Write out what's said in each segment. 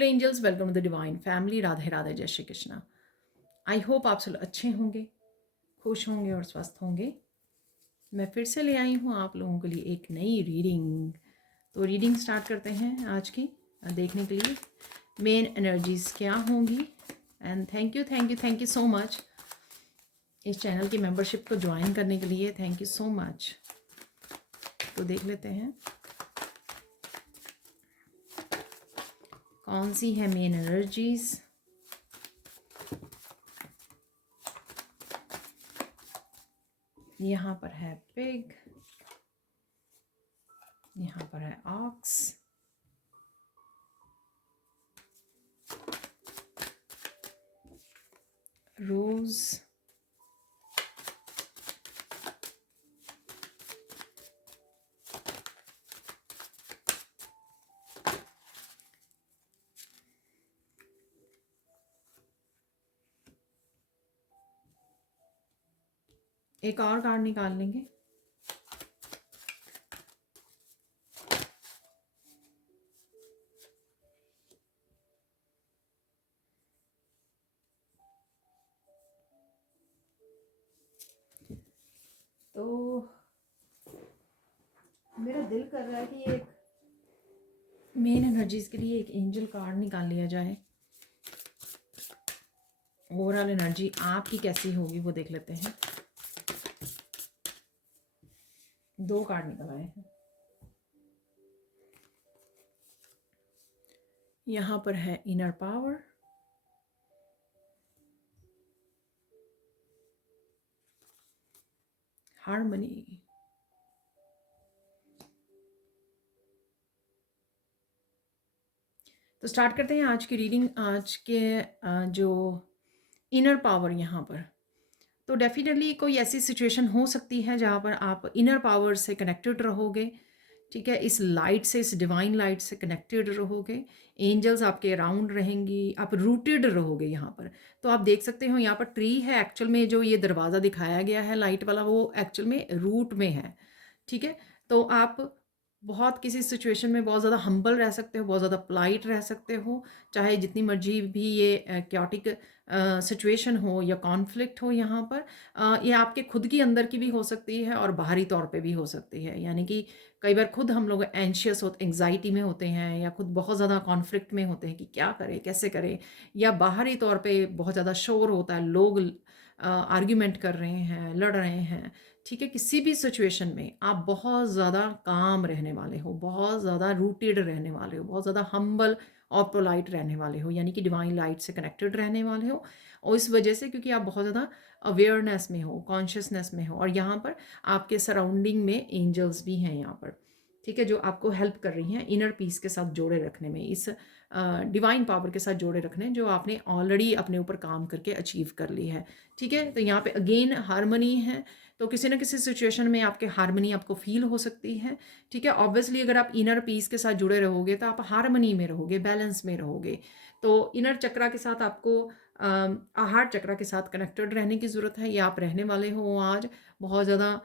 Beautiful angels, welcome to the divine family. Radhe Radhe, जय Shri Krishna. I hope आप सब अच्छे होंगे, खुश होंगे और स्वस्थ होंगे। मैं फिर से ले आई हूँ आप लोगों के लिए एक नई रीडिंग। तो रीडिंग स्टार्ट करते हैं आज की, देखने के लिए मेन एनर्जीज क्या होंगी। And thank you so much इस चैनल की मेंबरशिप को ज्वाइन करने के लिए। Thank you so much. तो देख लेते हैं कौन सी है मेन एनर्जीज। यहाँ पर है पिग, यहाँ पर है ऑक्स, रोज, एक और कार्ड निकाल लेंगे। तो मेरा दिल कर रहा है कि एक मेन एनर्जीज के लिए एक एंजल कार्ड निकाल लिया जाए। ओवरऑल एनर्जी आपकी कैसी होगी वो देख लेते हैं। 2 कार्ड निकल आए हैं। यहाँ पर है इनर पावर, हार्मनी। तो स्टार्ट करते हैं आज की रीडिंग। आज के जो इनर पावर यहाँ पर, तो डेफिनेटली कोई ऐसी सिचुएशन हो सकती है जहाँ पर आप इनर पावर से कनेक्टेड रहोगे। ठीक है, इस लाइट से, इस डिवाइन लाइट से कनेक्टेड रहोगे। एंजल्स आपके अराउंड रहेंगी, आप रूटेड रहोगे यहाँ पर। तो आप देख सकते हो यहाँ पर ट्री है। एक्चुअल में जो ये दरवाज़ा दिखाया गया है लाइट वाला, वो एक्चुअल में रूट में है। ठीक है, तो आप बहुत किसी सिचुएशन में बहुत ज़्यादा हम्बल रह सकते हो, बहुत ज़्यादा पोलाइट रह सकते हो, चाहे जितनी मर्जी भी ये क्योटिक सिचुएशन हो या कॉन्फ्लिक्ट हो यहाँ पर। ये आपके खुद की अंदर की भी हो सकती है और बाहरी तौर पे भी हो सकती है। यानी कि कई बार खुद हम लोग एंशियस होते, एंग्जाइटी में होते हैं, या खुद बहुत ज़्यादा कॉन्फ्लिक्ट में होते हैं कि क्या करें, कैसे करें, या बाहरी तौर पे बहुत ज़्यादा शोर होता है, लोग आर्ग्यूमेंट कर रहे हैं, लड़ रहे हैं। ठीक है, किसी भी सिचुएशन में आप बहुत ज़्यादा काम रहने वाले हो, बहुत ज़्यादा रूटेड रहने वाले हो, बहुत ज़्यादा हम्बल और पोलाइट रहने वाले हो, यानी कि डिवाइन लाइट से कनेक्टेड रहने वाले हो। और इस वजह से, क्योंकि आप बहुत ज़्यादा अवेयरनेस में हो, कॉन्शियसनेस में हो, और यहाँ पर आपके सराउंडिंग में एंजल्स भी हैं यहाँ पर। ठीक है, जो आपको हेल्प कर रही हैं इनर पीस के साथ जोड़े रखने में, इस डिवाइन पावर के साथ जोड़े रखने, जो आपने ऑलरेडी अपने ऊपर काम करके अचीव कर ली है। ठीक है, तो यहाँ पे अगेन हार्मनी है। तो किसी न किसी सिचुएशन में आपके हार्मनी आपको फील हो सकती है। ठीक है, ऑब्वियसली अगर आप इनर पीस के साथ जुड़े रहोगे तो आप हार्मनी में रहोगे, बैलेंस में रहोगे। तो इनर चक्रा के साथ आपको हार्ट चक्रा के साथ कनेक्टेड रहने की ज़रूरत है। या आप रहने वाले हो आज बहुत ज़्यादा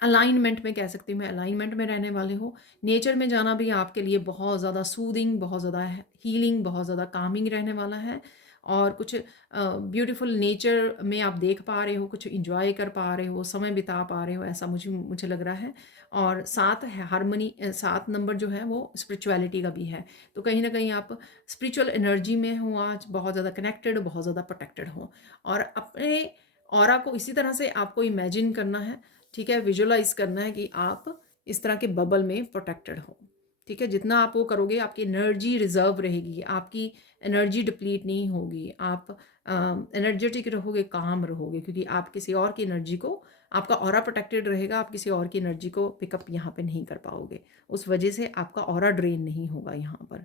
अलाइनमेंट में, कह सकती हूँ मैं, अलाइनमेंट में रहने वाले हो। नेचर में जाना भी आपके लिए बहुत ज़्यादा सूदिंग, बहुत ज़्यादा हीलिंग, बहुत ज़्यादा कामिंग रहने वाला है। और कुछ ब्यूटीफुल नेचर में आप देख पा रहे हो, कुछ इंजॉय कर पा रहे हो, समय बिता पा रहे हो, ऐसा मुझे लग रहा है। और 7 है हार्मनी, 7 नंबर जो है वो स्पिरिचुअलिटी का भी है। तो कहीं ना कहीं आप स्पिरिचुअल एनर्जी में हो आज, बहुत ज़्यादा कनेक्टेड, बहुत ज़्यादा प्रोटेक्टेड हो। और अपने ऑरा को इसी तरह से आपको इमेजिन करना है। ठीक है, विजुअलाइज करना है कि आप इस तरह के बबल में प्रोटेक्टेड हो। ठीक है, जितना आप वो करोगे आपकी एनर्जी रिजर्व रहेगी, आपकी एनर्जी डिप्लीट नहीं होगी, आप एनर्जेटिक रहोगे, काम रहोगे, क्योंकि आप किसी और की एनर्जी को, आपका ऑरा प्रोटेक्टेड रहेगा, आप किसी और की एनर्जी को पिकअप यहाँ पे नहीं कर पाओगे। उस वजह से आपका ऑरा ड्रेन नहीं होगा यहाँ पर।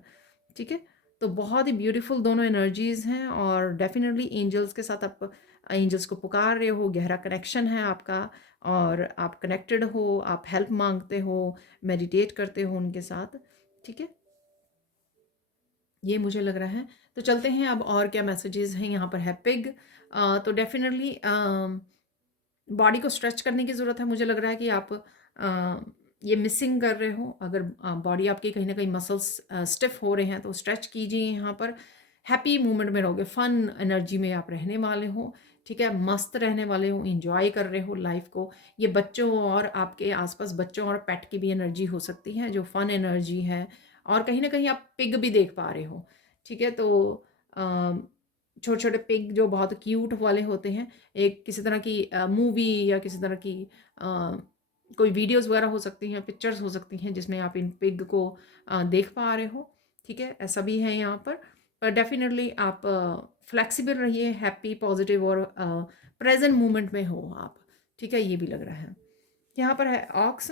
ठीक है, तो बहुत ही ब्यूटीफुल दोनों एनर्जीज हैं। और डेफिनेटली एंजल्स के साथ आप एंजल्स को पुकार रहे हो, गहरा कनेक्शन है आपका, और आप कनेक्टेड हो, आप हेल्प मांगते हो, मेडिटेट करते हो उनके साथ। ठीक है, ये मुझे लग रहा है। तो चलते हैं अब, और क्या मैसेजेस हैं। यहाँ पर है पिग। तो डेफिनेटली बॉडी को स्ट्रेच करने की ज़रूरत है। मुझे लग रहा है कि आप ये मिसिंग कर रहे हो, अगर बॉडी आपकी कहीं ना कहीं मसल्स स्टिफ हो रहे हैं तो स्ट्रेच कीजिए यहाँ पर। हैप्पी मूवमेंट में रहोगे, फन एनर्जी में आप रहने वाले हो, ठीक है, मस्त रहने वाले हो, इंजॉय कर रहे हो लाइफ को। ये बच्चों और आपके आसपास बच्चों और पेट की भी एनर्जी हो सकती है जो फन एनर्जी है। और कहीं ना कहीं आप पिग भी देख पा रहे हो, ठीक है। तो छोटे छोटे पिग जो बहुत क्यूट वाले होते हैं, एक किसी तरह की मूवी या किसी तरह की कोई वीडियोस वगैरह हो सकती हैं, पिक्चर्स हो सकती हैं जिसमें आप इन पिग को देख पा रहे हो, ठीक है। ऐसा भी है यहाँ पर डेफिनेटली आप फ्लेक्सिबल रहिए, हैप्पी पॉजिटिव और प्रेजेंट मोमेंट में हो आप, ठीक है, ये भी लग रहा है। यहाँ पर है ऑक्स।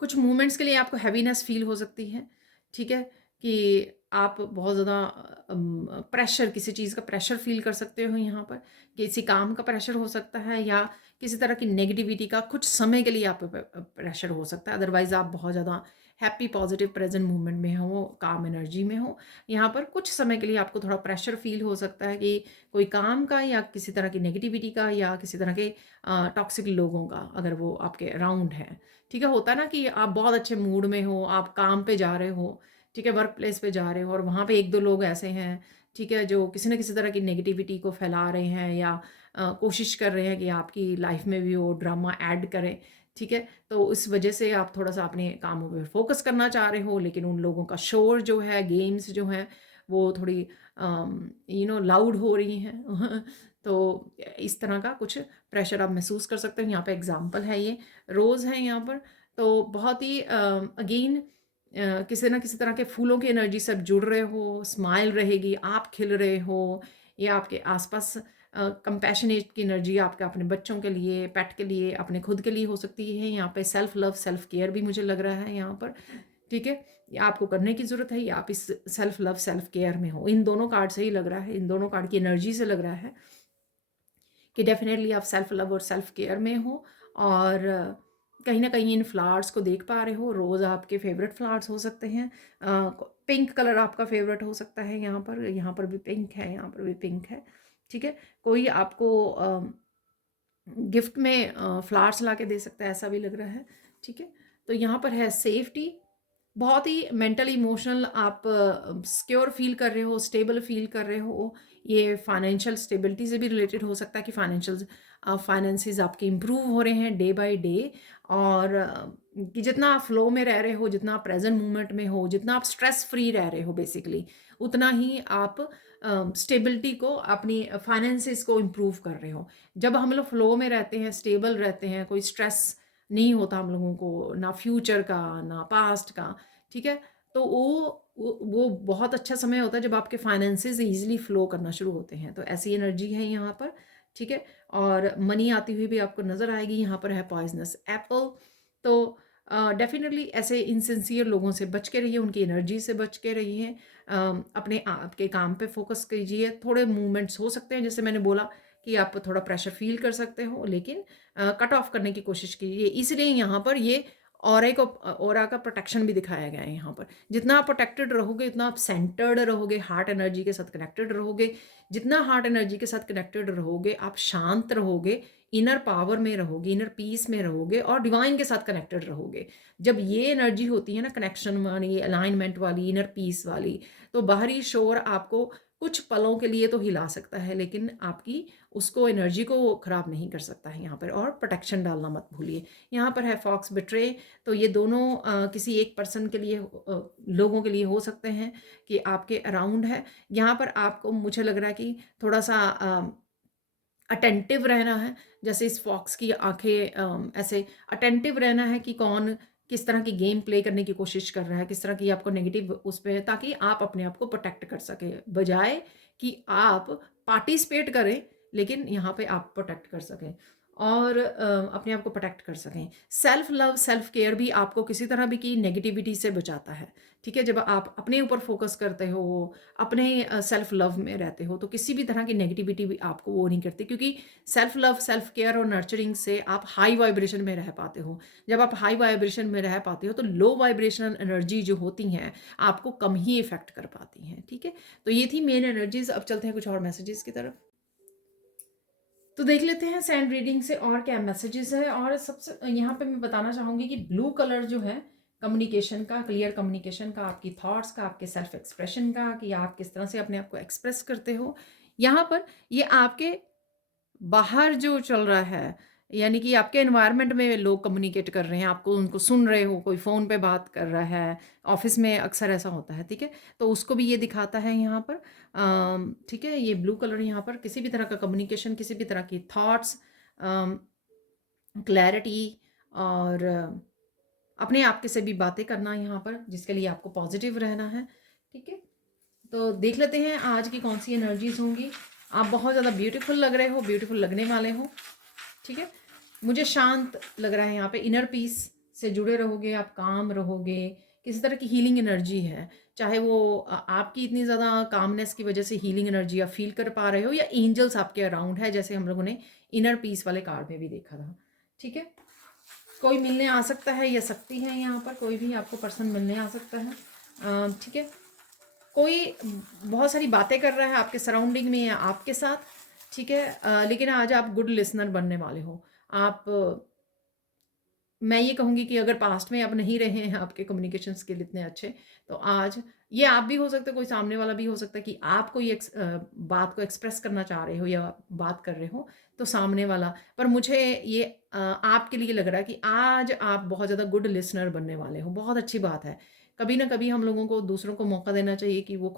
कुछ मोमेंट्स के लिए आपको हैवीनेस फील हो सकती है, ठीक है, कि आप बहुत ज़्यादा प्रेशर, किसी चीज़ का प्रेशर फील कर सकते हो यहाँ पर। किसी काम का प्रेशर हो सकता है या किसी तरह की नेगेटिविटी का कुछ समय के लिए आप पे प्रेशर हो सकता है। अदरवाइज़ आप बहुत ज़्यादा हैप्पी पॉजिटिव प्रेजेंट मूवमेंट में हो, काम एनर्जी में हो। यहाँ पर कुछ समय के लिए आपको थोड़ा प्रेशर फील हो सकता है कि कोई काम का या किसी तरह की नेगेटिविटी का या किसी तरह के टॉक्सिक लोगों का, अगर वो आपके अराउंड है, ठीक है। होता है ना कि आप बहुत अच्छे मूड में हो, आप काम पे जा रहे हो, ठीक है, वर्क प्लेस पे जा रहे हो और वहाँ पे एक दो लोग ऐसे हैं, ठीक है, जो किसी न किसी तरह की नेगेटिविटी को फैला रहे हैं या कोशिश कर रहे हैं कि आपकी लाइफ में भी वो ड्रामा ऐड करें, ठीक है। तो उस वजह से आप थोड़ा सा अपने कामों पे फोकस करना चाह रहे हो, लेकिन उन लोगों का शोर जो है, गेम्स जो हैं वो थोड़ी लाउड हो रही हैं तो इस तरह का कुछ प्रेशर आप महसूस कर सकते हो। यहाँ पे एग्जाम्पल है, ये रोज़ है यहाँ पर। तो बहुत ही अगेन किसी ना किसी तरह के फूलों की एनर्जी से आप जुड़ रहे हो, स्माइल रहेगी, आप खिल रहे हो, या आपके आसपास कंपैशनेट की एनर्जी आपके अपने बच्चों के लिए, पेट के लिए, अपने खुद के लिए हो सकती है। यहाँ पे सेल्फ लव, सेल्फ केयर भी मुझे लग रहा है यहाँ पर, ठीक है। ये आपको करने की ज़रूरत है, या आप इस सेल्फ लव सेल्फ केयर में हो। इन दोनों कार्ड से ही लग रहा है, इन दोनों कार्ड की एनर्जी से लग रहा है कि डेफिनेटली आप सेल्फ लव और सेल्फ केयर में हो। और कहीं ना कहीं इन फ्लावर्स को देख पा रहे हो। रोज़ आपके फेवरेट फ्लावर्स हो सकते हैं, पिंक कलर आपका फेवरेट हो सकता है। यहाँ पर भी पिंक है, यहाँ पर भी पिंक है, ठीक है। कोई आपको गिफ्ट में फ्लावर्स ला के दे सकता है, ऐसा भी लग रहा है, ठीक है। तो यहाँ पर है सेफ्टी, बहुत ही मेंटल इमोशनल आप सिक्योर फील कर रहे हो, स्टेबल फील कर रहे हो। ये फाइनेंशियल स्टेबिलिटी से भी रिलेटेड हो सकता है कि फाइनेंसेस आपके इम्प्रूव हो रहे हैं डे बाय डे। और कि जितना आप फ्लो में रह रहे हो, जितना आप प्रेजेंट मोमेंट में हो, जितना आप स्ट्रेस फ्री रह रहे हो बेसिकली, उतना ही आप स्टेबिलिटी को, अपनी फाइनेंसेस को इम्प्रूव कर रहे हो। जब हम लोग फ्लो में रहते हैं, स्टेबल रहते हैं, कोई स्ट्रेस नहीं होता हम लोगों को, ना फ्यूचर का ना पास्ट का, ठीक है। तो वो बहुत अच्छा समय होता है जब आपके फाइनेंसेस इजीली फ्लो करना शुरू होते हैं। तो ऐसी एनर्जी है यहाँ पर, ठीक है। और मनी आती हुई भी आपको नज़र आएगी। यहाँ पर है पॉइजनस एप्पल। तो डेफिनेटली ऐसे इनसिंसियर लोगों से बच के रहिए, उनकी एनर्जी से बच के रहिए। अपने आपके काम पे फोकस कीजिए। थोड़े मूवमेंट्स हो सकते हैं, जैसे मैंने बोला कि आप थोड़ा प्रेशर फील कर सकते हो, लेकिन कट ऑफ करने की कोशिश कीजिए। इसलिए यहाँ पर ये ऑरा का प्रोटेक्शन भी दिखाया गया है। यहाँ पर जितना आप प्रोटेक्टेड रहोगे, उतना आप सेंटर्ड रहोगे, हार्ट एनर्जी के साथ कनेक्टेड रहोगे। जितना हार्ट एनर्जी के साथ कनेक्टेड रहोगे, आप शांत रहोगे, इनर पावर में रहोगे, इनर पीस में रहोगे और डिवाइन के साथ कनेक्टेड रहोगे। जब ये एनर्जी होती है ना, कनेक्शन वाली, अलाइनमेंट वाली, इनर पीस वाली, तो बाहरी शोर आपको कुछ पलों के लिए तो हिला सकता है, लेकिन आपकी उसको एनर्जी को खराब नहीं कर सकता है यहाँ पर। और प्रोटेक्शन डालना मत भूलिए। यहाँ पर है फॉक्स बिट्रे। तो ये दोनों किसी एक पर्सन के लिए, लोगों के लिए हो सकते हैं कि आपके अराउंड है। यहाँ पर आपको, मुझे लग रहा है कि थोड़ा सा अटेंटिव रहना है। जैसे इस फॉक्स की आंखें ऐसे अटेंटिव रहना है कि कौन किस तरह की गेम प्ले करने की कोशिश कर रहा है, किस तरह की आपको नेगेटिव उस पर, ताकि आप अपने आप को प्रोटेक्ट कर सके, बजाय कि आप पार्टिसिपेट करें, लेकिन यहाँ पे आप प्रोटेक्ट कर सकें और अपने आप को प्रोटेक्ट कर सकें। सेल्फ लव सेल्फ केयर भी आपको किसी तरह भी की नेगेटिविटी से बचाता है, ठीक है। जब आप अपने ऊपर फोकस करते हो, अपने सेल्फ लव में रहते हो, तो किसी भी तरह की नेगेटिविटी भी आपको वो नहीं करती, क्योंकि सेल्फ लव सेल्फ केयर और नर्चरिंग से आप हाई वाइब्रेशन में रह पाते हो। जब आप हाई वाइब्रेशन में रह पाते हो तो लो वाइब्रेशनल एनर्जी जो होती हैं आपको कम ही इफेक्ट कर पाती हैं, ठीक है। तो ये थी मेन एनर्जीज। अब चलते हैं कुछ और मैसेजेस की तरफ। तो देख लेते हैं सैंड रीडिंग से और क्या मैसेजेस है। और सबसे यहाँ पे मैं बताना चाहूँगी कि ब्लू कलर जो है कम्युनिकेशन का, क्लियर कम्युनिकेशन का, आपकी थॉट्स का, आपके सेल्फ एक्सप्रेशन का, कि आप किस तरह से अपने आप को एक्सप्रेस करते हो। यहाँ पर ये आपके बाहर जो चल रहा है, यानी कि आपके एनवायरनमेंट में लोग कम्युनिकेट कर रहे हैं, आपको उनको सुन रहे हो, कोई फ़ोन पे बात कर रहा है, ऑफ़िस में अक्सर ऐसा होता है, ठीक है? तो उसको भी ये दिखाता है यहाँ पर। ठीक है? ये ब्लू कलर यहाँ पर किसी भी तरह का कम्युनिकेशन, किसी भी तरह की थॉट्स, अम, क्लैरिटी और अपने आप के से भी बातें करना यहाँ पर, जिसके लिए आपको पॉज़िटिव रहना है, ठीक है? तो देख लेते हैं आज की कौन सी एनर्जीज़ होंगी। आप बहुत ज़्यादा ब्यूटीफुल लग रहे हो, ब्यूटीफुल लगने वाले हो, ठीक है? मुझे शांत लग रहा है यहाँ पे, इनर पीस से जुड़े रहोगे, आप काम रहोगे, किसी तरह की हीलिंग एनर्जी है। चाहे वो आपकी इतनी ज़्यादा कामनेस की वजह से हीलिंग एनर्जी आप फ़ील कर पा रहे हो, या एंजल्स आपके अराउंड है, जैसे हम लोगों ने इनर पीस वाले कार्ड में भी देखा था, ठीक है? कोई मिलने आ सकता है, या सकती है यहाँ पर, कोई भी आपको पर्सन मिलने आ सकता है, ठीक है? कोई बहुत सारी बातें कर रहा है आपके सराउंडिंग में या आपके साथ, ठीक है? लेकिन आज आप गुड लिसनर बनने वाले हो। आप मैं ये कहूँगी कि अगर पास्ट में आप नहीं रहे हैं, आपके कम्युनिकेशन स्किल इतने अच्छे, तो आज ये आप भी हो सकते हो, कोई सामने वाला भी हो सकता है कि आप कोई बात को एक्सप्रेस करना चाह रहे हो या बात कर रहे हो, तो सामने वाला, पर मुझे ये आपके लिए लग रहा है कि आज आप बहुत ज़्यादा गुड लिसनर बनने वाले हो। बहुत अच्छी बात है। कभी ना कभी हम लोगों को दूसरों को मौका देना चाहिए कि वो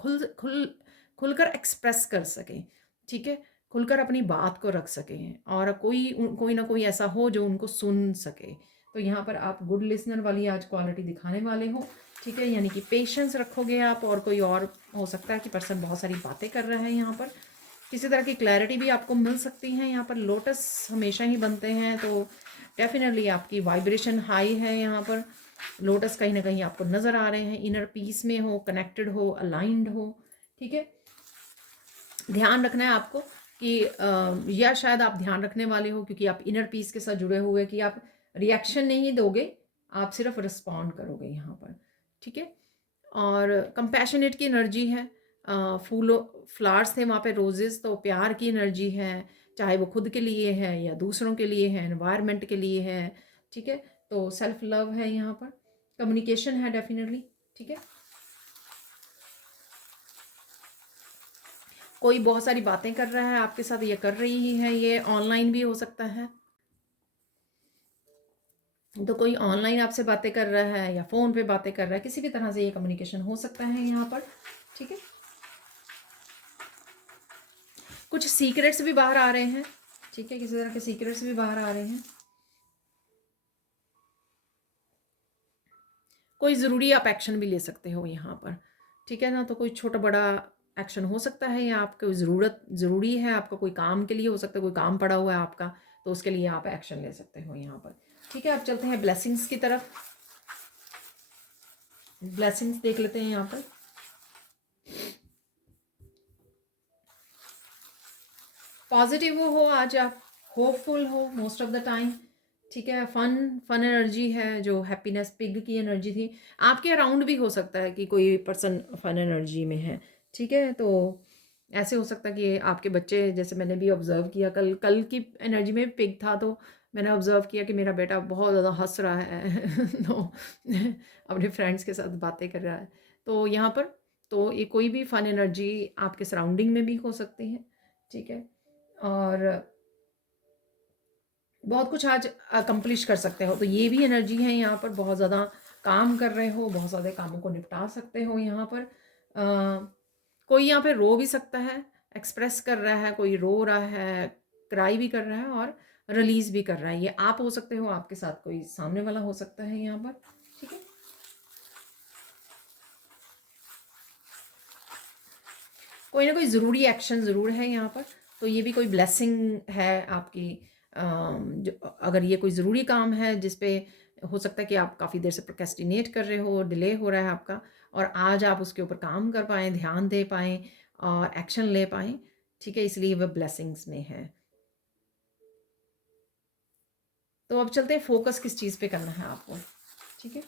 खुलकर एक्सप्रेस कर सकें, ठीक है? खुलकर अपनी बात को रख सकें, और कोई ना कोई ऐसा हो जो उनको सुन सके। तो यहाँ पर आप गुड लिसनर वाली आज क्वालिटी दिखाने वाले हो, ठीक है? यानी कि पेशेंस रखोगे आप, और कोई और हो सकता है कि पर्सन बहुत सारी बातें कर रहा है यहाँ पर। किसी तरह की क्लैरिटी भी आपको मिल सकती है यहाँ पर। लोटस हमेशा ही बनते हैं, तो डेफिनेटली आपकी वाइब्रेशन हाई है यहाँ पर। लोटस कहीं ना कहीं आपको नज़र आ रहे हैं, इनर पीस में हो, कनेक्टेड हो, अलाइंड हो, ठीक है? ध्यान रखना है आपको कि या शायद आप ध्यान रखने वाले हो, क्योंकि आप इनर पीस के साथ जुड़े हुए, कि आप रिएक्शन नहीं दोगे, आप सिर्फ रिस्पॉन्ड करोगे यहाँ पर, ठीक है? और कंपैशनेट की एनर्जी है। फूलों फ्लावर्स थे वहाँ पे, रोजेस, तो प्यार की एनर्जी है, चाहे वो खुद के लिए है या दूसरों के लिए है, एनवायरनमेंट के लिए है, ठीक है? तो सेल्फ लव है यहाँ पर, कम्युनिकेशन है डेफिनेटली, ठीक है? कोई बहुत सारी बातें कर रहा है आपके साथ, ये कर रही ही है, ये ऑनलाइन भी हो सकता है। तो कोई ऑनलाइन आपसे बातें कर रहा है या फ़ोन पे बातें कर रहा है, किसी भी तरह से ये कम्युनिकेशन हो सकता है यहाँ पर, ठीक है? कुछ सीक्रेट्स भी बाहर आ रहे हैं, ठीक है? किसी तरह के सीक्रेट्स भी बाहर आ रहे हैं। कोई ज़रूरी आप एक्शन भी ले सकते हो यहाँ पर, ठीक है ना? तो कोई छोटा बड़ा एक्शन हो सकता है, या आपको ज़रूरी है, आपका कोई काम के लिए हो सकता है, कोई काम पड़ा हुआ है आपका, तो उसके लिए आप एक्शन ले सकते हो यहाँ पर, ठीक है? आप चलते हैं ब्लेसिंग्स की तरफ। ब्लेसिंग्स देख लेते हैं यहाँ पर। पॉजिटिव हो आज आप, होपफुल हो मोस्ट ऑफ द टाइम, ठीक है? फन एनर्जी है, जो हैप्पीनेस पिग की एनर्जी थी, आपके अराउंड भी हो सकता है कि कोई पर्सन फन एनर्जी में है, ठीक है? तो ऐसे हो सकता है कि आपके बच्चे, जैसे मैंने भी ऑब्जर्व किया, कल कल की एनर्जी में पिग था, तो मैंने ऑब्जर्व किया कि मेरा बेटा बहुत ज़्यादा हंस रहा है तो अपने फ्रेंड्स के साथ बातें कर रहा है। तो यहाँ पर तो ये कोई भी फन एनर्जी आपके सराउंडिंग में भी हो सकती है, ठीक है? और बहुत कुछ आज अकम्प्लिश कर सकते हो, तो ये भी एनर्जी है यहाँ पर। बहुत ज़्यादा काम कर रहे हो, बहुत ज़्यादा कामों को निपटा सकते हो यहाँ पर। कोई यहाँ पे रो भी सकता है, एक्सप्रेस कर रहा है, कोई रो रहा है, क्राई भी कर रहा है, और रिलीज भी कर रहा है। ये आप हो सकते हो, आपके साथ कोई सामने वाला हो सकता है यहाँ पर, ठीक है? कोई ना कोई ज़रूरी एक्शन ज़रूर है यहाँ पर, तो ये भी कोई ब्लेसिंग है आपकी। जो अगर ये कोई ज़रूरी काम है जिस पे हो सकता है कि आप काफ़ी देर से प्रोक्रेस्टिनेट कर रहे हो, डिले हो रहा है आपका, और आज आप उसके ऊपर काम कर पाएँ, ध्यान दे पाएँ और एक्शन ले पाएँ, ठीक है? इसलिए वह ब्लेसिंग्स में है। तो अब चलते हैं, फोकस किस चीज़ पे करना है आपको, ठीक है?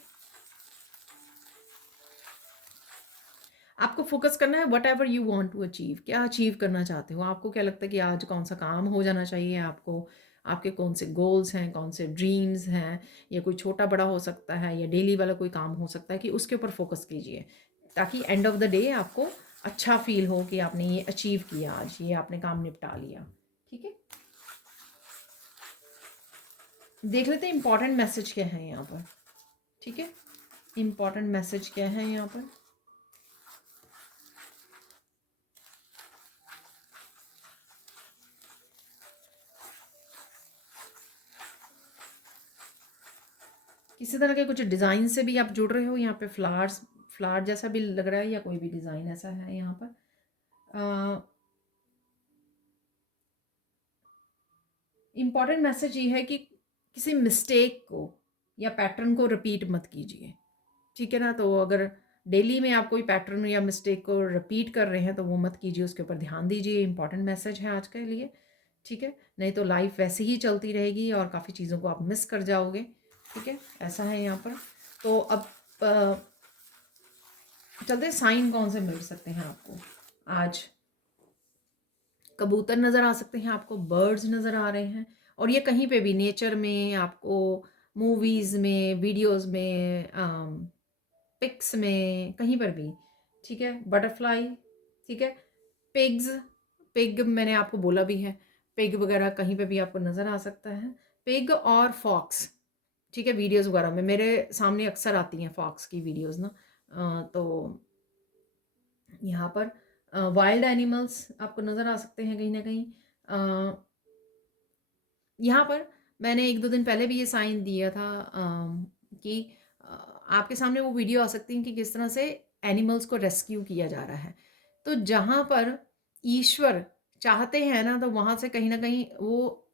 आपको फोकस करना है whatever you want to achieve, क्या अचीव करना चाहते हो, आपको क्या लगता है कि आज कौन सा काम हो जाना चाहिए आपको, आपके कौन से गोल्स हैं, कौन से ड्रीम्स हैं, या कोई छोटा बड़ा हो सकता है या डेली वाला कोई काम हो सकता है, कि उसके ऊपर फोकस कीजिए ताकि एंड ऑफ द डे आपको अच्छा फील हो कि आपने ये अचीव किया, आज ये आपने काम निपटा लिया। ठीक है, देख लेते हैं इंपॉर्टेंट मैसेज क्या है यहाँ पर। ठीक है, इंपॉर्टेंट मैसेज क्या है यहाँ पर। किसी तरह के कुछ डिज़ाइन से भी आप जुड़ रहे हो, यहाँ पे फ्लावर्स, फ्लावर जैसा भी लग रहा है या कोई भी डिज़ाइन ऐसा है यहाँ पर। इम्पॉर्टेंट मैसेज ये है कि किसी मिस्टेक को या पैटर्न को रिपीट मत कीजिए। ठीक है ना, तो अगर डेली में आप कोई पैटर्न या मिस्टेक को रिपीट कर रहे हैं तो वो मत कीजिए, उसके ऊपर ध्यान दीजिए। इंपॉर्टेंट मैसेज है आज के लिए। ठीक है, नहीं तो लाइफ वैसे ही चलती रहेगी और काफ़ी चीज़ों को आप मिस कर जाओगे। ठीक है, ऐसा है यहाँ पर। तो अब चलते हैं, साइन कौन से मिल सकते हैं आपको आज। कबूतर नज़र आ सकते हैं आपको, बर्ड्स नज़र आ रहे हैं, और ये कहीं पे भी नेचर में आपको, मूवीज़ में, वीडियोस में, पिक्स में, कहीं पर भी। ठीक है, बटरफ्लाई। ठीक है, पिग्स, पिग मैंने आपको बोला भी है, पिग वगैरह कहीं पे भी आपको नज़र आ सकता है। पिग और फॉक्स। ठीक है, वीडियोस वगैरह में मेरे सामने अक्सर आती हैं फॉक्स की वीडियोस ना। तो यहाँ पर वाइल्ड एनिमल्स आपको नज़र आ सकते हैं कहीं ना कहीं। यहाँ पर मैंने 1-2 दिन पहले भी ये साइन दिया था कि आपके सामने वो वीडियो आ सकती है कि किस तरह से एनिमल्स को रेस्क्यू किया जा रहा है। तो जहाँ पर ईश्वर चाहते हैं ना, तो वहाँ से कहीं न कहीं वो,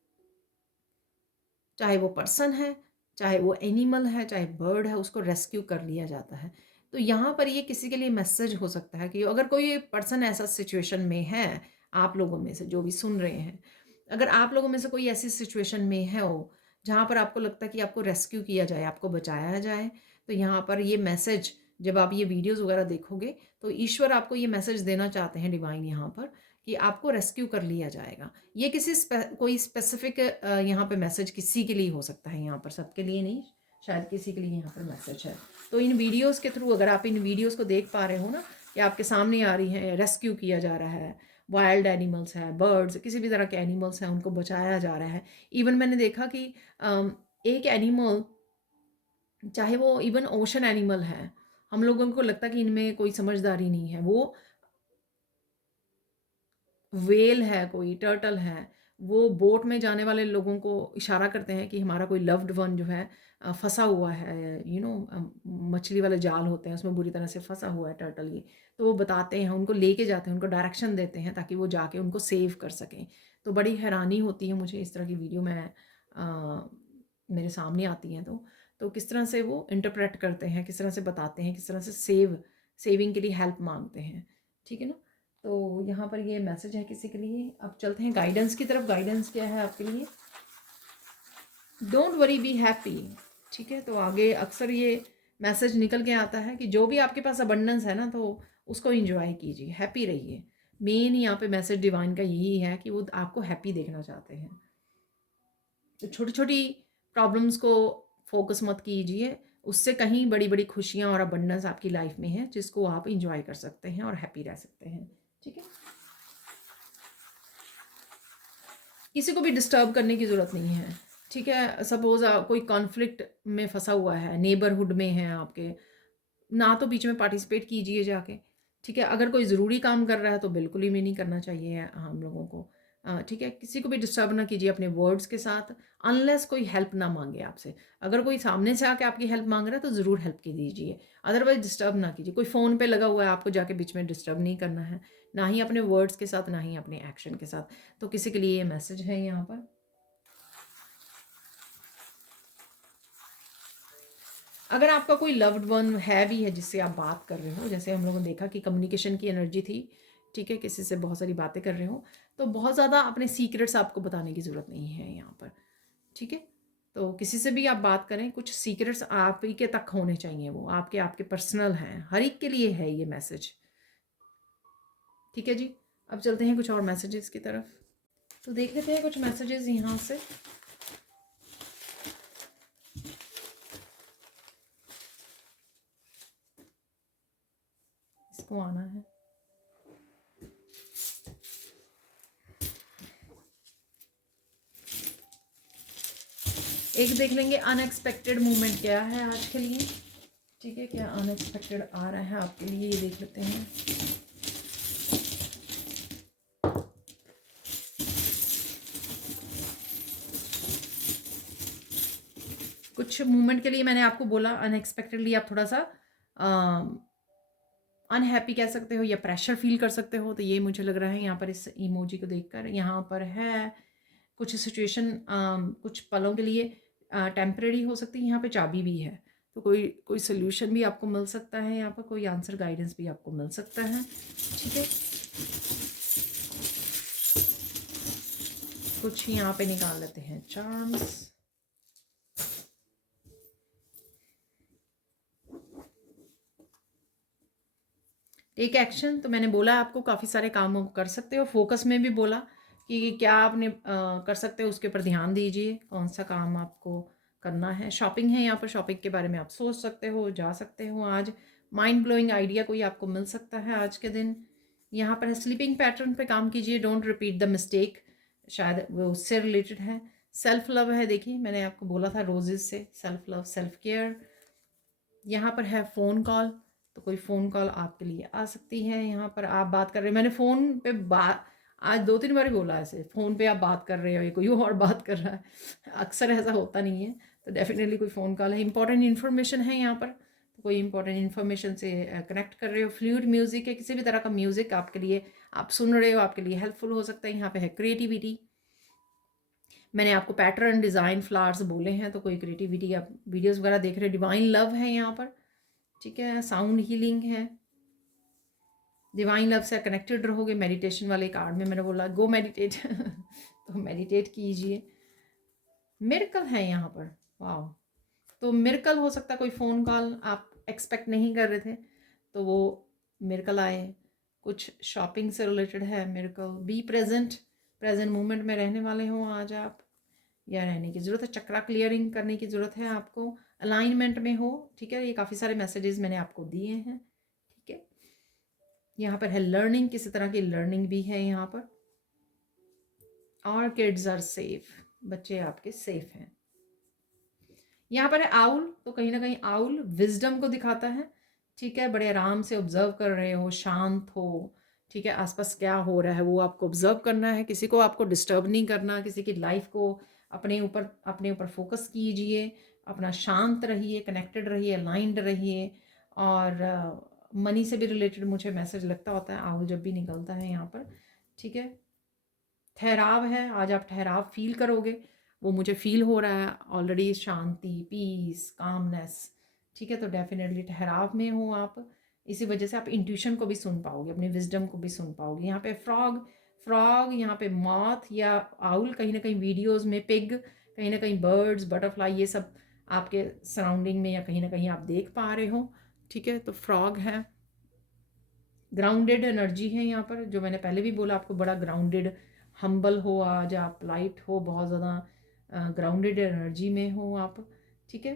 चाहे वो पर्सन है, चाहे वो एनिमल है, चाहे बर्ड है, उसको रेस्क्यू कर लिया जाता है। तो यहाँ पर ये किसी के लिए मैसेज हो सकता है कि अगर कोई पर्सन ऐसा सिचुएशन में है, आप लोगों में से जो भी सुन रहे हैं, अगर आप लोगों में से कोई ऐसी सिचुएशन में है हो, जहाँ पर आपको लगता है कि आपको रेस्क्यू किया जाए, आपको बचाया जाए, तो यहाँ पर ये मैसेज, जब आप ये वीडियोज़ वगैरह देखोगे, तो ईश्वर आपको ये मैसेज देना चाहते हैं, डिवाइन, यहाँ पर, कि आपको रेस्क्यू कर लिया जाएगा। ये किसी कोई स्पेसिफिक यहाँ पे मैसेज किसी के लिए हो सकता है, यहाँ पर सबके लिए नहीं, शायद किसी के लिए यहाँ पर मैसेज है। तो इन वीडियोस के थ्रू अगर आप इन वीडियोस को देख पा रहे हो ना, कि आपके सामने आ रही है, रेस्क्यू किया जा रहा है, वाइल्ड एनिमल्स है, बर्ड्स, किसी भी तरह के एनिमल्स हैं, उनको बचाया जा रहा है। इवन मैंने देखा कि एक एनिमल, चाहे वो इवन ओशन एनिमल है, हम लोगों को लगता है कि इनमें कोई समझदारी नहीं है, वो व्हेल है, कोई टर्टल है, वो बोट में जाने वाले लोगों को इशारा करते हैं कि हमारा कोई लव्ड वन जो है फंसा हुआ है, मछली वाले जाल होते हैं उसमें बुरी तरह से फंसा हुआ है टर्टल ये। तो वो बताते हैं, उनको लेके जाते हैं, उनको डायरेक्शन देते हैं ताकि वो जाके उनको सेव कर सकें। तो बड़ी हैरानी होती है मुझे, इस तरह की वीडियो मेरे सामने आती हैं, तो किस तरह से वो इंटरप्रेट करते हैं, किस तरह से बताते हैं, किस तरह से सेविंग के लिए हेल्प मांगते हैं। ठीक है ना, तो यहाँ पर ये मैसेज है किसी के लिए। अब चलते हैं गाइडेंस की तरफ। गाइडेंस क्या है आपके लिए? Don't worry, be happy. ठीक है, तो आगे अक्सर ये मैसेज निकल के आता है कि जो भी आपके पास अबंडेंस है ना, तो उसको इंजॉय कीजिए, हैप्पी रहिए। मेन यहाँ पे मैसेज डिवाइन का यही है कि वो आपको हैप्पी देखना चाहते हैं। तो छोटी छोटी प्रॉब्लम्स को फोकस मत कीजिए, उससे कहीं बड़ी बड़ी खुशियाँ और अबंडेंस आपकी लाइफ में है, जिसको आप इंजॉय कर सकते हैं और हैप्पी रह सकते हैं। ठीक है, किसी को भी डिस्टर्ब करने की ज़रूरत नहीं है। ठीक है, सपोज़ कोई कॉन्फ्लिक्ट में फंसा हुआ है, नेबरहुड में है आपके, ना तो बीच में पार्टिसिपेट कीजिए जाके। ठीक है, अगर कोई ज़रूरी काम कर रहा है तो बिल्कुल ही में नहीं करना चाहिए हम लोगों को। ठीक है, किसी को भी डिस्टर्ब ना कीजिए अपने वर्ड्स के साथ, अनलेस कोई हेल्प ना मांगे आपसे। अगर कोई सामने से आके आपकी हेल्प मांग रहा है तो ज़रूर हेल्प की दीजिए, अदरवाइज डिस्टर्ब ना कीजिए। कोई फ़ोन पे लगा हुआ है, आपको जाके बीच में डिस्टर्ब नहीं करना है, ना ही अपने वर्ड्स के साथ, ना ही अपने एक्शन के साथ। तो किसी के लिए ये मैसेज है यहाँ पर। अगर आपका कोई लव्ड वन है भी है जिससे आप बात कर रहे हो, जैसे हम लोगों ने देखा कि कम्युनिकेशन की एनर्जी थी, ठीक है, किसी से बहुत सारी बातें कर रहे हो, तो बहुत ज़्यादा अपने सीक्रेट्स आपको बताने की ज़रूरत नहीं है यहाँ पर। ठीक है, तो किसी से भी आप बात करें, कुछ सीक्रेट्स आप ही के तक होने चाहिए, वो आपके आपके पर्सनल हैं, हर एक के लिए है ये मैसेज। ठीक है जी, अब चलते हैं कुछ और मैसेजेस की तरफ। तो देख लेते हैं कुछ मैसेजेस यहाँ से। इसको आना है। एक देख लेंगे अनएक्सपेक्टेड मूवमेंट क्या है आज के लिए। ठीक है, क्या अनएक्सपेक्टेड आ रहा है आपके लिए, ये देख लेते हैं। कुछ मूवमेंट के लिए मैंने आपको बोला अनएक्सपेक्टेडली आप थोड़ा सा अनहैप्पी कह सकते हो या प्रेशर फील कर सकते हो, तो ये मुझे लग रहा है यहाँ पर इस इमोजी को देखकर। यहाँ पर है कुछ सिचुएशन कुछ पलों के लिए टेम्परेरी हो सकती है, यहाँ पे चाबी भी है, तो कोई कोई सोल्यूशन भी आपको मिल सकता है, यहाँ पर कोई आंसर गाइडेंस भी आपको मिल सकता है। ठीक है, कुछ यहाँ पे निकाल लेते हैं चार्म्स। टेक एक्शन, तो मैंने बोला आपको काफ़ी सारे काम कर सकते हो, फोकस में भी बोला कि क्या आपने कर सकते हो, उसके ऊपर ध्यान दीजिए कौन सा काम आपको करना है। शॉपिंग है यहाँ पर, शॉपिंग के बारे में आप सोच सकते हो, जा सकते हो। आज माइंड ब्लोइंग आइडिया कोई आपको मिल सकता है आज के दिन। यहाँ पर है स्लीपिंग पैटर्न पे काम कीजिए, डोंट रिपीट द मिस्टेक, शायद वो उससे रिलेटेड है। सेल्फ लव है, देखिए मैंने आपको बोला था रोजेज से, सेल्फ लव सेल्फ केयर। यहाँ पर है फ़ोन कॉल, तो कोई फ़ोन कॉल आपके लिए आ सकती है। यहाँ पर आप बात कर रहे हैं, मैंने फ़ोन पे बात आज 2-3 बार ही बोला ऐसे, फ़ोन पे आप बात कर रहे हो या कोई और बात कर रहा है, अक्सर ऐसा होता नहीं है, तो डेफिनेटली कोई फ़ोन कॉल है। इंपॉर्टेंट इन्फॉर्मेशन है यहाँ पर, तो कोई इंपॉर्टेंट इन्फॉर्मेशन से कनेक्ट कर रहे हो। फ्लूइड म्यूज़िक है, किसी भी तरह का म्यूज़िक आपके लिए आप सुन रहे हो, आपके लिए हेल्पफुल हो सकता है। यहाँ पे है क्रिएटिविटी, मैंने आपको पैटर्न डिज़ाइन फ्लावर्स बोले हैं, तो कोई क्रिएटिविटी आप वीडियोज़ वगैरह देख रहे हो। डिवाइन लव है यहाँ पर, ठीक है। साउंड हीलिंग है, डिवाइन लव से कनेक्टेड रहोगे। मेडिटेशन वाले कार्ड में मैंने बोला गो मेडिटेट तो मेडिटेट कीजिए। मिरेकल है यहाँ पर, वाह, तो मिरेकल हो सकता है, कोई फ़ोन कॉल आप एक्सपेक्ट नहीं कर रहे थे तो वो मिरेकल आए। कुछ शॉपिंग से रिलेटेड है miracle. Be present, present moment में रहने वाले हो आज आप, या रहने की ज़रूरत है। चक्रा क्लियरिंग करने की ज़रूरत है आपको, अलाइनमेंट में हो। ठीक है, ये काफ़ी सारे मैसेजेस मैंने आपको दिए हैं। ठीक है, यहाँ पर है लर्निंग, किसी तरह की लर्निंग भी है यहाँ पर। और किड्स आर सेफ, बच्चे आपके सेफ हैं। यहाँ पर है आउल, तो कहीं ना कहीं आउल विजडम को दिखाता है। ठीक है, बड़े आराम से ऑब्जर्व कर रहे हो, शांत हो। ठीक है, आसपास क्या हो रहा है वो आपको ऑब्जर्व करना है, किसी को आपको डिस्टर्ब नहीं करना, किसी की लाइफ को अपने ऊपर फोकस कीजिए, अपना शांत रहिए, कनेक्टेड रहिए, अलाइंड रहिए। और मनी से भी रिलेटेड मुझे मैसेज लगता होता है आउल जब भी निकलता है यहाँ पर। ठीक है, ठहराव है, आज आप ठहराव फील करोगे, वो मुझे फील हो रहा है ऑलरेडी। शांति, पीस, कामनेस। ठीक है, तो डेफिनेटली ठहराव में हो आप, इसी वजह से आप इंट्यूशन को भी सुन पाओगे, अपनी विजडम को भी सुन पाओगे। यहाँ पे फ्रॉग, फ्रॉग, यहाँ पे मॉथ या आउल, कहीं ना कहीं वीडियोस में पिग, कहीं ना कहीं बर्ड्स, बटरफ्लाई, ये सब आपके सराउंडिंग में या कहीं ना कहीं आप देख पा रहे हो। ठीक है, तो फ्रॉग है। ग्राउंडेड एनर्जी है यहाँ पर, जो मैंने पहले भी बोला आपको, बड़ा ग्राउंडेड, हम्बल हो आज आप, लाइट हो, बहुत ज़्यादा ग्राउंडेड एनर्जी में हो आप। ठीक है,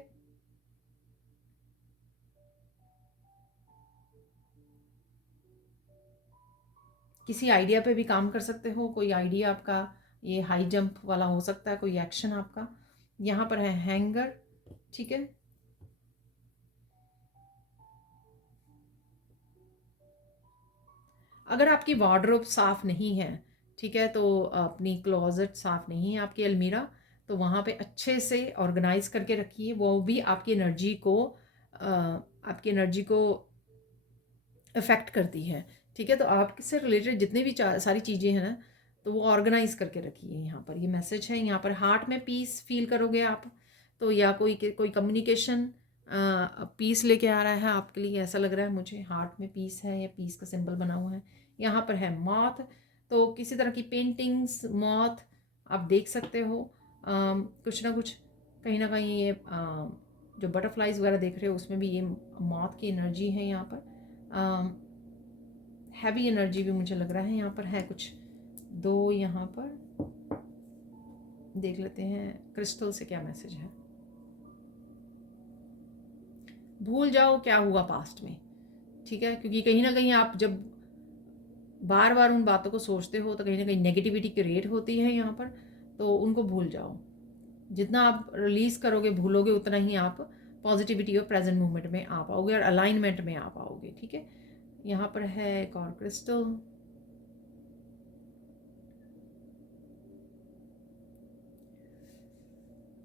किसी आइडिया पे भी काम कर सकते हो, कोई आइडिया आपका ये हाई जंप वाला हो सकता है, कोई एक्शन आपका। यहाँ पर है हैंगर। ठीक है, अगर आपकी वार्डरोब साफ़ नहीं है, ठीक है, तो अपनी क्लोजेट साफ़ नहीं है आपकी अलमीरा, तो वहाँ पे अच्छे से ऑर्गेनाइज करके रखिए, वो भी आपकी एनर्जी को अफेक्ट करती है। ठीक है, तो आपसे रिलेटेड जितने भी सारी चीज़ें हैं ना, तो वो ऑर्गेनाइज करके रखिए। यहाँ पर ये मैसेज है। यहाँ पर हार्ट में पीस फील करोगे आप, तो या कोई कम्युनिकेशन पीस लेके आ रहा है आपके लिए, ऐसा लग रहा है मुझे। हार्ट में पीस है या पीस का सिंबल बना हुआ है। यहाँ पर है मॉथ, तो किसी तरह की पेंटिंग्स मॉथ आप देख सकते हो। कुछ ना कुछ कहीं ना कहीं ये जो बटरफ्लाइज वगैरह देख रहे हो उसमें भी ये मॉथ की एनर्जी है यहाँ पर। हैवी एनर्जी भी मुझे लग रहा है यहाँ पर है कुछ। 2 यहाँ पर देख लेते हैं क्रिस्टल से क्या मैसेज है। भूल जाओ क्या हुआ पास्ट में, ठीक है, क्योंकि कहीं ना कहीं आप जब बार बार उन बातों को सोचते हो तो कहीं ना कहीं नेगेटिविटी क्रिएट होती है यहाँ पर, तो उनको भूल जाओ। जितना आप रिलीज करोगे भूलोगे उतना ही आप पॉजिटिविटी और प्रेजेंट मोमेंट में आ पाओगे और अलाइनमेंट में आ पाओगे, ठीक है। यहाँ पर है एक और क्रिस्टल।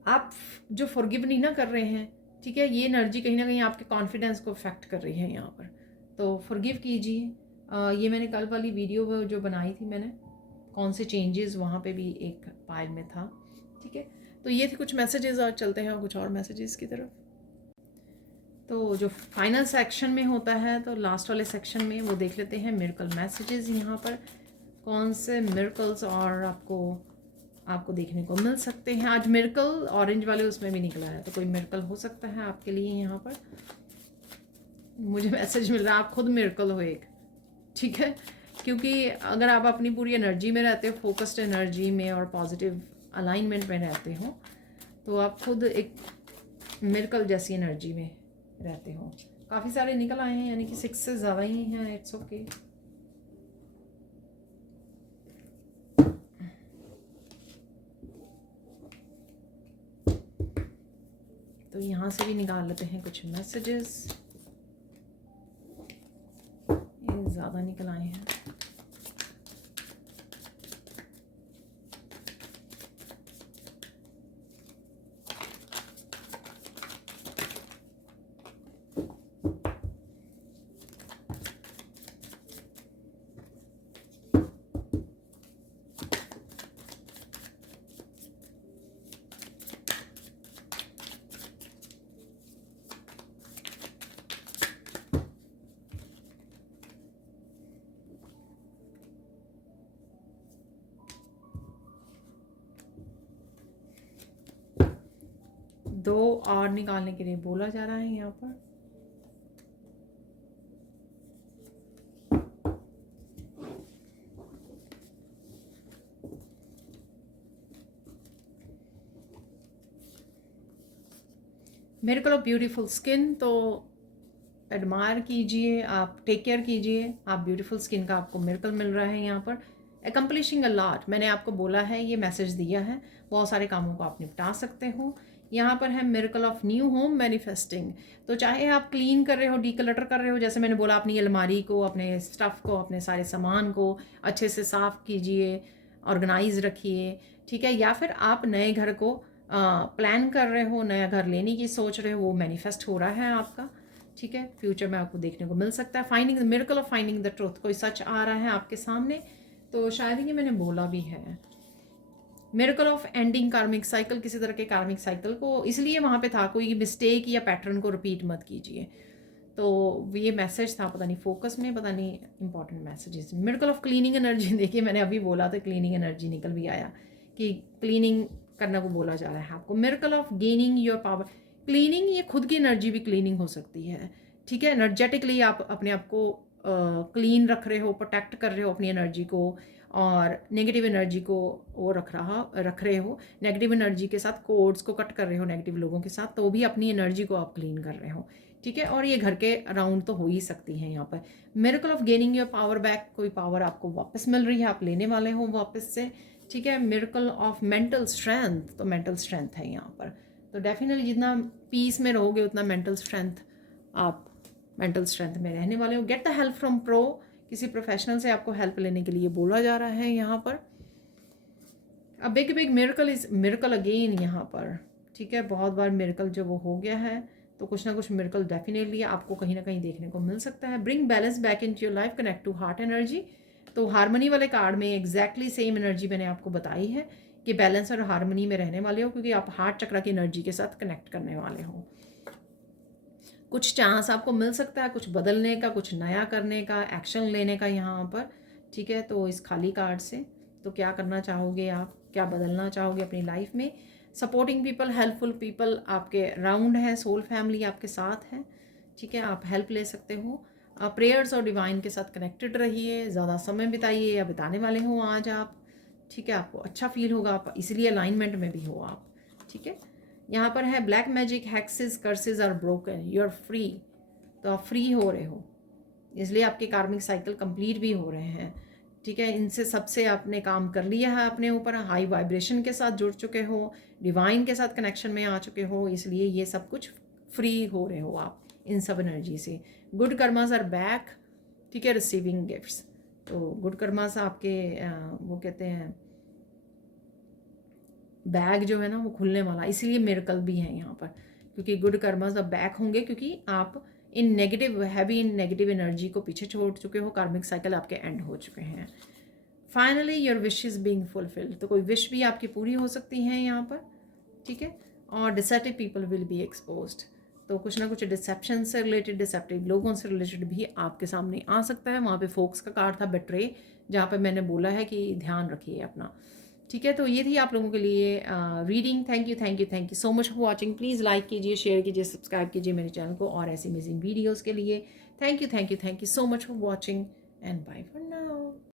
आप जो फॉरगिव नहीं ना कर रहे हैं, ठीक है, ये एनर्जी कहीं ना कहीं आपके कॉन्फिडेंस को अफेक्ट कर रही है यहाँ पर, तो फॉरगिव कीजिए। ये मैंने कल वाली वीडियो जो बनाई थी मैंने, कौन से चेंजेस वहाँ पे भी एक पाइल में था, ठीक है। तो ये थे कुछ मैसेजेस और चलते हैं कुछ और मैसेजेस की तरफ। तो जो फाइनल सेक्शन में होता है तो लास्ट वाले सेक्शन में वो देख लेते हैं मिरेकल मैसेजेस, यहाँ पर कौन से मिरेकल्स और आपको देखने को मिल सकते हैं। आज मिरेकल ऑरेंज वाले उसमें भी निकला है, तो कोई मिरेकल हो सकता है आपके लिए। यहाँ पर मुझे मैसेज मिल रहा है आप खुद मिरेकल हो एक, ठीक है, क्योंकि अगर आप अपनी पूरी एनर्जी में रहते हो, फोकस्ड एनर्जी में और पॉजिटिव अलाइनमेंट में रहते हो, तो आप खुद एक मिरेकल जैसी एनर्जी में रहते हो। काफ़ी सारे निकल आए हैं, यानी कि 6 से ज़्यादा ही हैं। It's okay. तो यहाँ से भी निकाल लेते हैं कुछ मैसेजेस। ये ज़्यादा निकल आए हैं। दो और निकालने के लिए बोला जा रहा है यहाँ पर। मिरेकल ऑफ ब्यूटीफुल स्किन, तो एडमायर कीजिए, आप टेक केयर कीजिए। आप ब्यूटीफुल स्किन का आपको मिरेकल मिल रहा है यहाँ पर। एकम्प्लिशिंग अ लॉट, मैंने आपको बोला है, ये मैसेज दिया है, बहुत सारे कामों को आप निपटा सकते हो। यहाँ पर है miracle of new home manifesting, तो चाहे आप क्लीन कर रहे हो, डीक्लटर कर रहे हो, जैसे मैंने बोला अपनी अलमारी को, अपने स्टफ़ को, अपने सारे सामान को अच्छे से साफ़ कीजिए, ऑर्गेनाइज रखिए, ठीक है। या फिर आप नए घर को प्लान कर रहे हो, नया घर लेने की सोच रहे हो, वो मैनिफेस्ट हो रहा है आपका, ठीक है। फ्यूचर में आपको देखने को मिल सकता है। Finding the miracle of finding the truth, कोई सच आ रहा है आपके सामने, तो शायद ये मैंने बोला भी है। मिरेकल ऑफ एंडिंग कार्मिक साइकिल, किसी तरह के कार्मिक साइकिल को, इसलिए वहाँ पे था कोई मिस्टेक या पैटर्न को रिपीट मत कीजिए, तो ये मैसेज था, पता नहीं फोकस में, पता नहीं important messages. Miracle of cleaning energy, देखिए मैंने अभी बोला था क्लीनिंग एनर्जी निकल भी आया कि क्लीनिंग करने को बोला जा रहा है आपको। Miracle of gaining your power, cleaning, ये खुद की एनर्जी भी क्लीनिंग हो सकती है, ठीक है। एनर्जेटिकली आप अपने आप को क्लीन रख रहे हो, प्रोटेक्ट कर रहे हो अपनी एनर्जी को, और नेगेटिव एनर्जी को वो रख रहे हो, नेगेटिव एनर्जी के साथ कोड्स को कट कर रहे हो नेगेटिव लोगों के साथ, तो भी अपनी एनर्जी को आप क्लीन कर रहे हो, ठीक है। और ये घर के अराउंड तो हो ही सकती है यहाँ पर। Miracle of gaining your power back, कोई पावर आपको वापस मिल रही है, आप लेने वाले हो वापस से, ठीक है। मिरेकल ऑफ मेंटल स्ट्रेंथ, तो मेंटल स्ट्रेंथ है यहाँ पर, तो डेफिनेटली जितना पीस में रहोगे उतना मेंटल स्ट्रेंथ में रहने वाले हो। Get the help from pro, किसी प्रोफेशनल से आपको हेल्प लेने के लिए बोला जा रहा है यहाँ पर। अब big miracle is miracle again यहाँ पर, ठीक है। बहुत बार मिरेकल जब वो हो गया है तो कुछ ना कुछ मिरेकल डेफिनेटली आपको कहीं ना कहीं देखने को मिल सकता है। Bring balance back into your life, connect to heart energy, तो हारमोनी वाले कार्ड में एग्जैक्टली सेम एनर्जी मैंने आपको बताई है कि बैलेंस और हारमोनी में रहने वाले हो, क्योंकि आप हार्ट चक्र की एनर्जी के साथ कनेक्ट करने वाले हो। कुछ चांस आपको मिल सकता है, कुछ बदलने का, कुछ नया करने का, एक्शन लेने का यहाँ पर, ठीक है। तो इस खाली कार्ड से तो क्या करना चाहोगे आप, क्या बदलना चाहोगे अपनी लाइफ में। सपोर्टिंग पीपल, हेल्पफुल पीपल आपके राउंड है, सोल फैमिली आपके साथ है, ठीक है। आप हेल्प ले सकते हो, प्रेयर्स और डिवाइन के साथ कनेक्टेड रहिए, ज़्यादा समय बिताइए या बिताने वाले हो आज आप, ठीक है, आपको अच्छा फील होगा, आप इसीलिए अलाइनमेंट में भी हो आप, ठीक है। यहाँ पर है black magic, hexes, curses are broken, you are free, तो आप फ्री हो रहे हो, इसलिए आपके कार्मिक साइकिल कंप्लीट भी हो रहे हैं, ठीक है। इनसे सबसे आपने काम कर लिया है, अपने ऊपर हाई वाइब्रेशन के साथ जुड़ चुके हो, डिवाइन के साथ कनेक्शन में आ चुके हो, इसलिए ये सब कुछ फ्री हो रहे हो आप इन सब एनर्जी से। गुड कर्मास आर बैक, ठीक है, रिसीविंग गिफ्ट्स, तो गुड कर्मास आपके वो कहते हैं बैग जो है ना वो खुलने वाला, इसलिए मिरेकल भी है यहाँ पर, क्योंकि गुड कर्मास अब बैक होंगे, क्योंकि आप इन नेगेटिव हैवी इन नेगेटिव एनर्जी को पीछे छोड़ चुके हो, कार्मिक साइकिल आपके एंड हो चुके हैं। Finally your wish is being fulfilled, तो कोई विश भी आपकी पूरी हो सकती है यहाँ पर, ठीक है। और deceptive people will be exposed, तो कुछ ना कुछ डिसेप्शन से रिलेटेड, डिसेप्टिव लोगों से रिलेटेड भी आपके सामने आ सकता है। वहाँ पे फोक्स का कार्ड था बेट्रे, जहाँ पे मैंने बोला है कि ध्यान रखिए अपना, ठीक है। तो ये थी आप लोगों के लिए reading. Thank you thank you thank you so much for watching. Please like कीजिए, शेयर कीजिए, सब्सक्राइब कीजिए मेरे चैनल को और ऐसी अमेजिंग वीडियोज़ के लिए। Thank you so much for watching and bye for